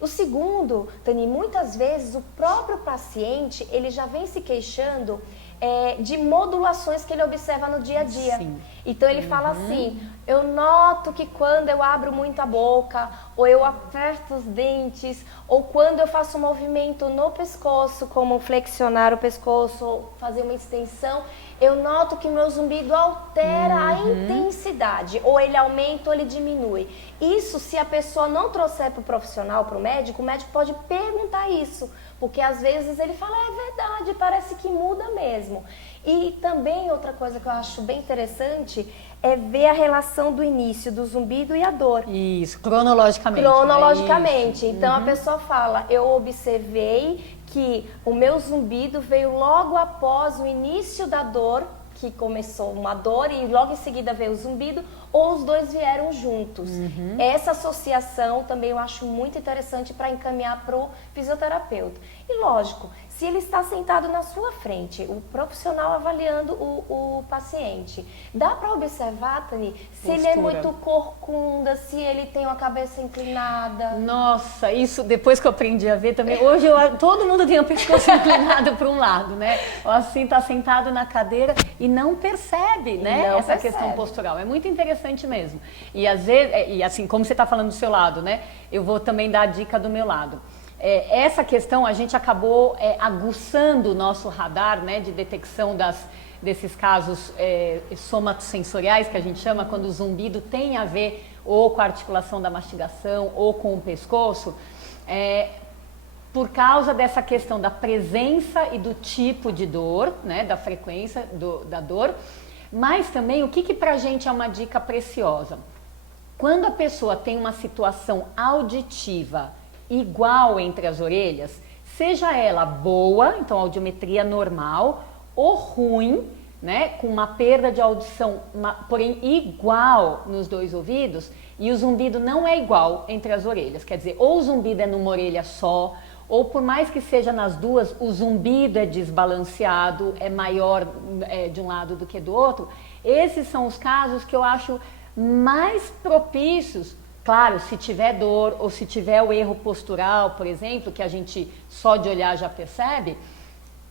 O segundo, Tani, muitas vezes o próprio paciente, ele já vem se queixando de modulações que ele observa no dia a dia. Sim. Então ele fala assim, eu noto que quando eu abro muito a boca, ou eu aperto os dentes, ou quando eu faço um movimento no pescoço, como flexionar o pescoço, ou fazer uma extensão, eu noto que meu zumbido altera a intensidade, ou ele aumenta ou ele diminui. Isso, se a pessoa não trouxer para o profissional, para o médico pode perguntar isso, porque às vezes ele fala, é verdade, parece que muda mesmo. E também outra coisa que eu acho bem interessante é ver a relação do início do zumbido e a dor. Isso, cronologicamente. Cronologicamente. Isso. Então a pessoa fala, eu observei que o meu zumbido veio logo após o início da dor, que começou uma dor e logo em seguida veio o zumbido, ou os dois vieram juntos. Essa associação também eu acho muito interessante para encaminhar para o fisioterapeuta. E lógico, se ele está sentado na sua frente, o profissional avaliando o paciente, dá para observar, Tani, se ele é muito corcunda, se ele tem uma cabeça inclinada. Nossa, isso depois que eu aprendi a ver também. Hoje todo mundo tem o pescoço inclinado para um lado, né? Ou assim, tá sentado na cadeira e não percebe, né? Essa questão postural. É muito interessante mesmo. E às vezes, e assim, como você está falando do seu lado, né? Eu vou também dar a dica do meu lado. Essa questão a gente acabou aguçando o nosso radar, né, de detecção desses casos somatosensoriais, que a gente chama, quando o zumbido tem a ver ou com a articulação da mastigação ou com o pescoço, por causa dessa questão da presença e do tipo de dor, né, da frequência da dor, mas também o que pra gente é uma dica preciosa. Quando a pessoa tem uma situação auditiva igual entre as orelhas, seja ela boa, então audiometria normal, ou ruim, né, com uma perda de audição, porém igual nos dois ouvidos, e o zumbido não é igual entre as orelhas, quer dizer, ou o zumbido é numa orelha só, ou por mais que seja nas duas, o zumbido é desbalanceado, é maior de um lado do que do outro. Esses são os casos que eu acho mais propícios. Claro, se tiver dor ou se tiver o erro postural, por exemplo, que a gente só de olhar já percebe,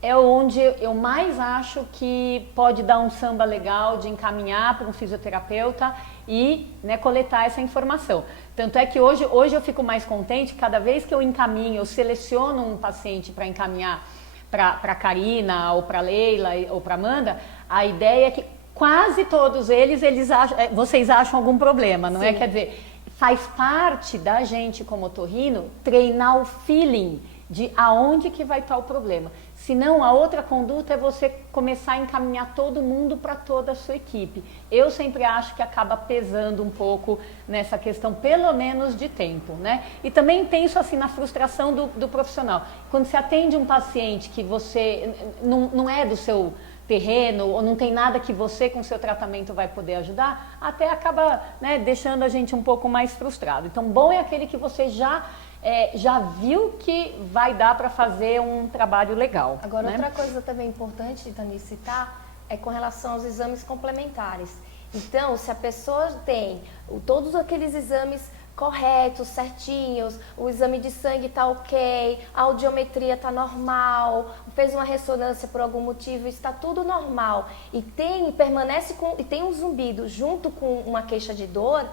é onde eu mais acho que pode dar um samba legal de encaminhar para um fisioterapeuta e, né, coletar essa informação. Tanto é que hoje eu fico mais contente, cada vez que eu encaminho, eu seleciono um paciente para encaminhar para a Karina, ou para a Leila, ou para a Amanda, a ideia é que quase todos eles acham, vocês acham algum problema, não é? Quer dizer, faz parte da gente como otorrino treinar o feeling de aonde que vai estar o problema. Senão, a outra conduta é você começar a encaminhar todo mundo para toda a sua equipe. Eu sempre acho que acaba pesando um pouco nessa questão, pelo menos de tempo, né? E também penso assim na frustração do profissional. Quando você atende um paciente que você não é do seu terreno, ou não tem nada que você com o seu tratamento vai poder ajudar, até acaba, né, deixando a gente um pouco mais frustrado. Então, bom é aquele que você já viu que vai dar para fazer um trabalho legal. Agora, né? outra coisa também importante, Tani, citar, é com relação aos exames complementares. Então, se a pessoa tem todos aqueles exames corretos, certinhos, o exame de sangue está ok, a audiometria está normal, fez uma ressonância por algum motivo, está tudo normal e tem um zumbido junto com uma queixa de dor,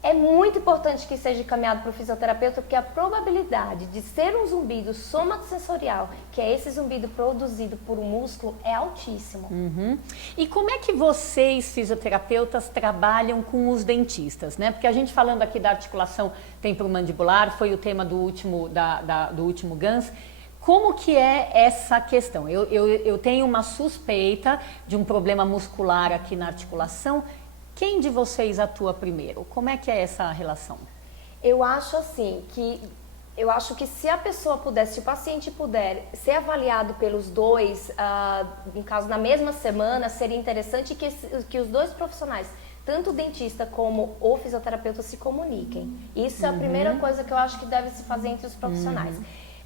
é muito importante que seja encaminhado para o fisioterapeuta, porque a probabilidade de ser um zumbido somatosensorial, que é esse zumbido produzido por um músculo, é altíssimo. E como é que vocês, fisioterapeutas, trabalham com os dentistas, né? Porque a gente falando aqui da articulação temporomandibular, foi o tema do último GANS. Como que é essa questão? Eu tenho uma suspeita de um problema muscular aqui na articulação. Quem de vocês atua primeiro? Como é que é essa relação? Eu acho assim, que se a pessoa puder, se o paciente puder ser avaliado pelos dois, no caso na mesma semana, seria interessante que os dois profissionais, tanto o dentista como o fisioterapeuta, se comuniquem. Isso é a primeira coisa que eu acho que deve se fazer entre os profissionais.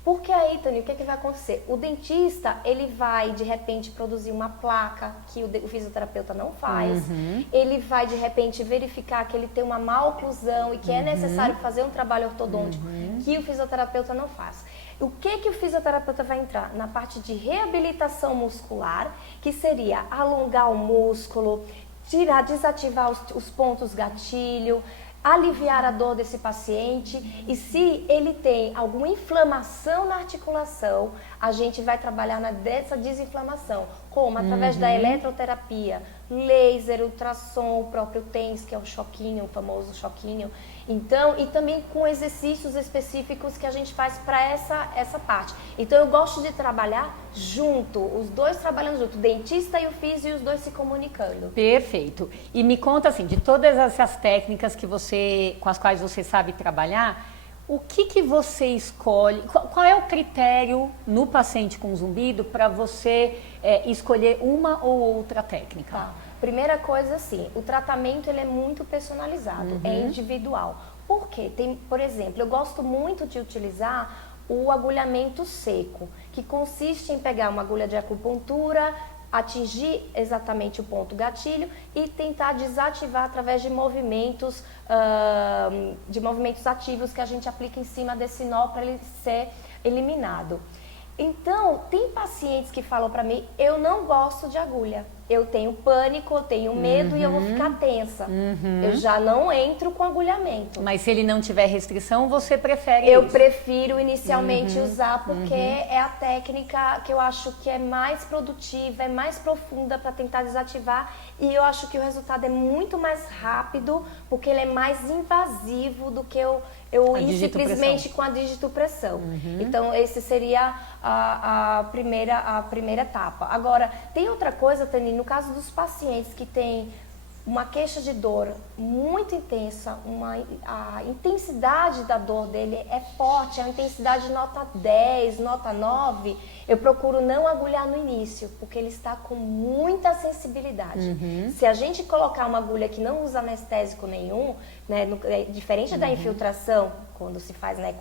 Porque aí, Tânia, o que, que vai acontecer? O dentista, ele vai, de repente, produzir uma placa que o fisioterapeuta não faz. Ele vai, de repente, verificar que ele tem uma má oclusão e que é necessário fazer um trabalho ortodôntico que o fisioterapeuta não faz. O que, que o fisioterapeuta vai entrar? Na parte de reabilitação muscular, que seria alongar o músculo, desativar os pontos gatilho, aliviar a dor desse paciente, e se ele tem alguma inflamação na articulação, a gente vai trabalhar dessa desinflamação, como através da eletroterapia, laser, ultrassom, o próprio TENS, que é o choquinho, o famoso choquinho. Então, e também com exercícios específicos que a gente faz para essa parte. Então, eu gosto de trabalhar junto, os dois trabalhando junto, o dentista e o fisio, e os dois se comunicando. Perfeito. E me conta assim, de todas essas técnicas com as quais você sabe trabalhar, o que você escolhe, qual é o critério no paciente com zumbido para você escolher uma ou outra técnica? Tá. Primeira coisa, assim, o tratamento ele é muito personalizado, é individual. Por quê? Por exemplo, eu gosto muito de utilizar o agulhamento seco, que consiste em pegar uma agulha de acupuntura, atingir exatamente o ponto gatilho e tentar desativar através de movimentos ativos que a gente aplica em cima desse nó para ele ser eliminado. Então, tem pacientes que falam para mim, eu não gosto de agulha, eu tenho pânico, eu tenho medo e eu vou ficar tensa. Eu já não entro com agulhamento. Mas se ele não tiver restrição, você prefere Eu isso? prefiro inicialmente usar, porque é a técnica que eu acho que é mais produtiva, é mais profunda para tentar desativar, e eu acho que o resultado é muito mais rápido, porque ele é mais invasivo do que eu ir simplesmente com a digitopressão. Então, esse seria a primeira etapa. Agora, tem outra coisa, Tani, no caso dos pacientes que têm uma queixa de dor muito intensa, a intensidade da dor dele é forte, a intensidade nota 10, nota 9, eu procuro não agulhar no início, porque ele está com muita sensibilidade. Se a gente colocar uma agulha que não usa anestésico nenhum, né, diferente da infiltração, quando se faz, né,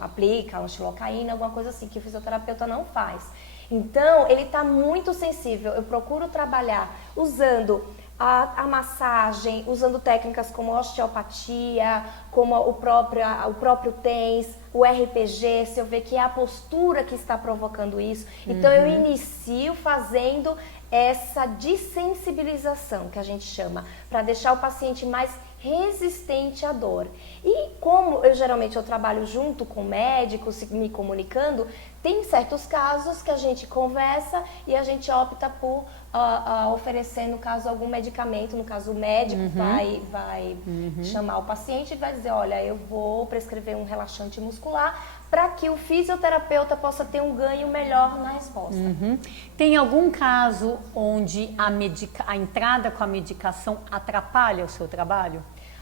aplica uma xilocaína, alguma coisa assim, que o fisioterapeuta não faz. Então, ele está muito sensível. Eu procuro trabalhar usando a massagem, usando técnicas como osteopatia, como o próprio TENS, o RPG, se eu ver que é a postura que está provocando isso. Então, eu inicio fazendo essa dessensibilização, que a gente chama, para deixar o paciente mais resistente à dor. E como eu trabalho junto com médicos, me comunicando, tem certos casos que a gente conversa e a gente opta por oferecer, no caso, algum medicamento. No caso, o médico vai chamar o paciente e vai dizer, olha, eu vou prescrever um relaxante muscular para que o fisioterapeuta possa ter um ganho melhor na resposta. Tem algum caso onde a entrada com a medicação atrapalha o seu trabalho?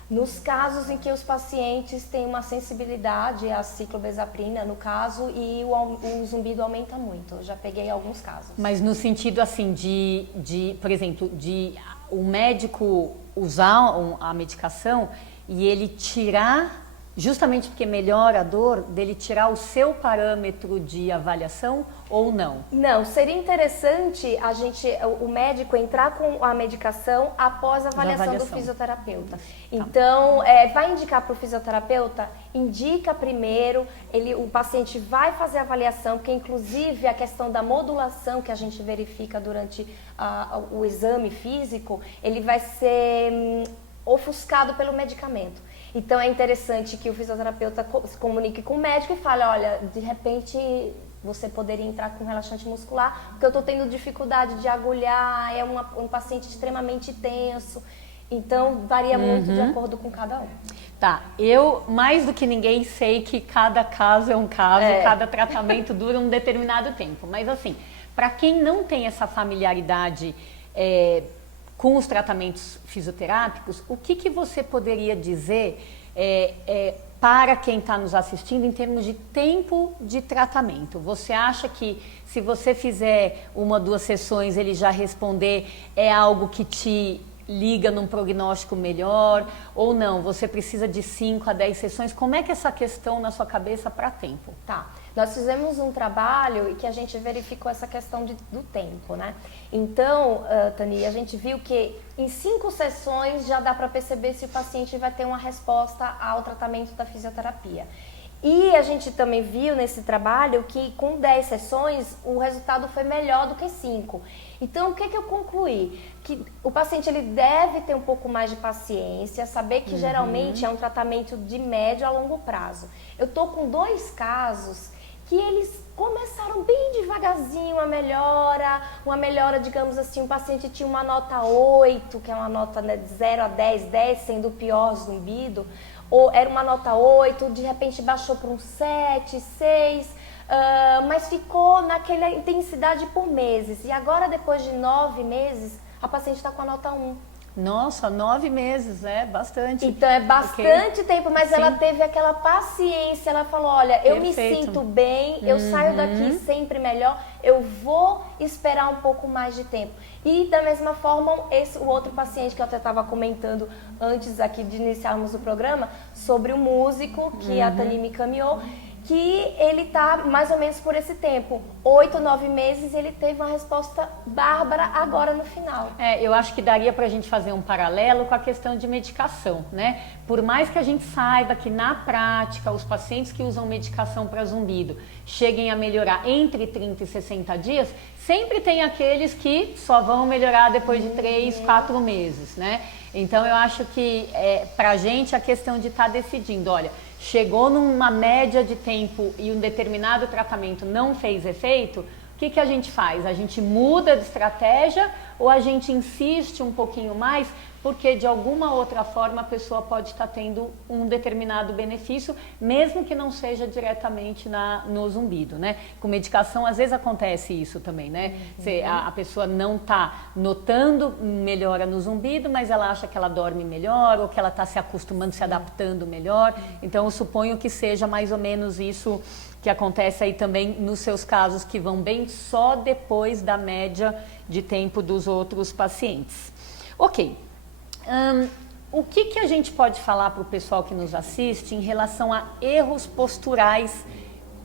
Nos casos em que os pacientes têm uma sensibilidade à ciclobenzaprina, no caso, e o zumbido aumenta muito. Eu já peguei alguns casos. Mas no sentido assim por exemplo, o médico usar a medicação e ele tirar, justamente porque melhora a dor, dele tirar o seu parâmetro de avaliação ou não? Não, seria interessante o médico entrar com a medicação após a avaliação do fisioterapeuta. Então, vai indicar para o fisioterapeuta? Indica primeiro, o paciente vai fazer a avaliação, porque inclusive a questão da modulação que a gente verifica durante o exame físico, ele vai ser ofuscado pelo medicamento. Então é interessante que o fisioterapeuta se comunique com o médico e fale, olha, de repente você poderia entrar com relaxante muscular, porque eu estou tendo dificuldade de agulhar, é um paciente extremamente tenso. Então varia muito de acordo com cada um. Tá, eu mais do que ninguém sei que cada caso é um caso, cada tratamento dura um determinado tempo. Mas assim, para quem não tem essa familiaridade com os tratamentos fisioterápicos, o que você poderia dizer para quem está nos assistindo em termos de tempo de tratamento? Você acha que se você fizer 1 ou 2 sessões ele já responder é algo que te liga num prognóstico melhor ou não? Você precisa de 5 a 10 sessões? Como é que é essa questão na sua cabeça para tempo? Tá. Nós fizemos um trabalho e que a gente verificou essa questão do tempo, né? Então, Tani, a gente viu que em 5 sessões já dá para perceber se o paciente vai ter uma resposta ao tratamento da fisioterapia. E a gente também viu nesse trabalho que com 10 sessões o resultado foi melhor do que 5. Então, o que eu concluí? Que o paciente ele deve ter um pouco mais de paciência, saber que geralmente é um tratamento de médio a longo prazo. Eu tô com 2 casos que eles começaram bem devagarzinho uma melhora, digamos assim, o paciente tinha uma nota 8, que é uma nota, né, de 0 a 10, 10 sendo o pior zumbido, ou era uma nota 8, de repente baixou para um 7, 6, mas ficou naquela intensidade por meses. E agora, depois de 9 meses, a paciente está com a nota 1. Nossa, 9 meses, é bastante. Então é bastante tempo, mas Sim. ela teve aquela paciência, ela falou, olha, eu me sinto bem, eu saio daqui sempre melhor, eu vou esperar um pouco mais de tempo. E da mesma forma, o outro paciente que eu até estava comentando antes aqui de iniciarmos o programa, sobre o músico que a Tani me encaminhou, que ele tá mais ou menos por esse tempo, 8, 9 meses, ele teve uma resposta bárbara agora no final. Eu acho que daria pra gente fazer um paralelo com a questão de medicação, né? Por mais que a gente saiba que na prática os pacientes que usam medicação para zumbido cheguem a melhorar entre 30 e 60 dias, sempre tem aqueles que só vão melhorar depois de 3, 4 meses, né? Então eu acho que pra gente a questão de estar decidindo, olha, chegou numa média de tempo e um determinado tratamento não fez efeito, o que a gente faz? A gente muda de estratégia ou a gente insiste um pouquinho mais porque de alguma outra forma a pessoa pode estar tendo um determinado benefício, mesmo que não seja diretamente no zumbido, né? Com medicação às vezes acontece isso também, né? A pessoa não está notando melhora no zumbido, mas ela acha que ela dorme melhor ou que ela está se acostumando, se adaptando melhor. Então eu suponho que seja mais ou menos isso que acontece aí também nos seus casos que vão bem só depois da média de tempo dos outros pacientes. Ok. O que a gente pode falar para o pessoal que nos assiste em relação a erros posturais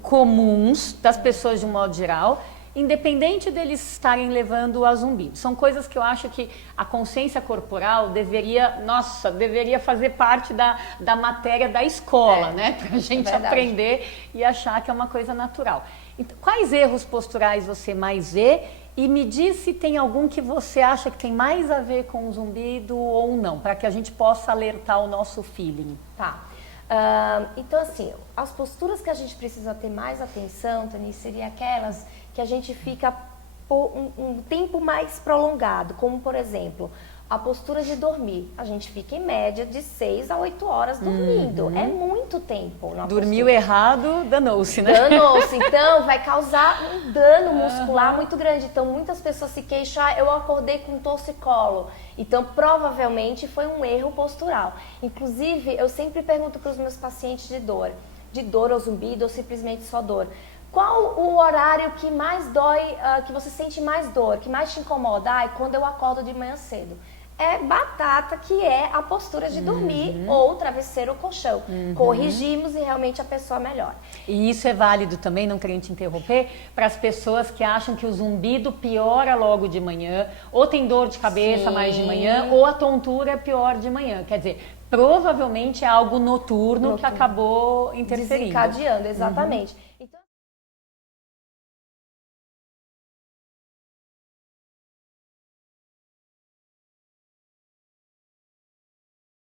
comuns das pessoas de um modo geral, independente deles estarem levando a zumbido? São coisas que eu acho que a consciência corporal deveria fazer parte da matéria da escola, né? Para a gente aprender e achar que é uma coisa natural. Então, quais erros posturais você mais vê? E me diz se tem algum que você acha que tem mais a ver com o zumbido ou não, para que a gente possa alertar o nosso feeling. Tá. Então, assim, as posturas que a gente precisa ter mais atenção, Tani, seriam aquelas que a gente fica por um tempo mais prolongado, como, por exemplo, a postura de dormir. A gente fica em média de 6 a 8 horas dormindo. É muito tempo. Dormiu errado, danou-se, né? Danou-se. Então, vai causar um dano muscular muito grande. Então, muitas pessoas se queixam, eu acordei com torcicolo. Então, provavelmente foi um erro postural. Inclusive, eu sempre pergunto para os meus pacientes de dor ou zumbido ou simplesmente só dor. Qual o horário que mais dói, que você sente mais dor, que mais te incomoda? Quando eu acordo de manhã cedo. É batata, que é a postura de dormir, ou travesseiro ou colchão. Corrigimos e realmente a pessoa melhora. E isso é válido também, não querendo te interromper, para as pessoas que acham que o zumbido piora logo de manhã, ou tem dor de cabeça mais de manhã, ou a tontura é pior de manhã. Quer dizer, provavelmente é algo noturno que acabou interferindo. Desencadeando, exatamente.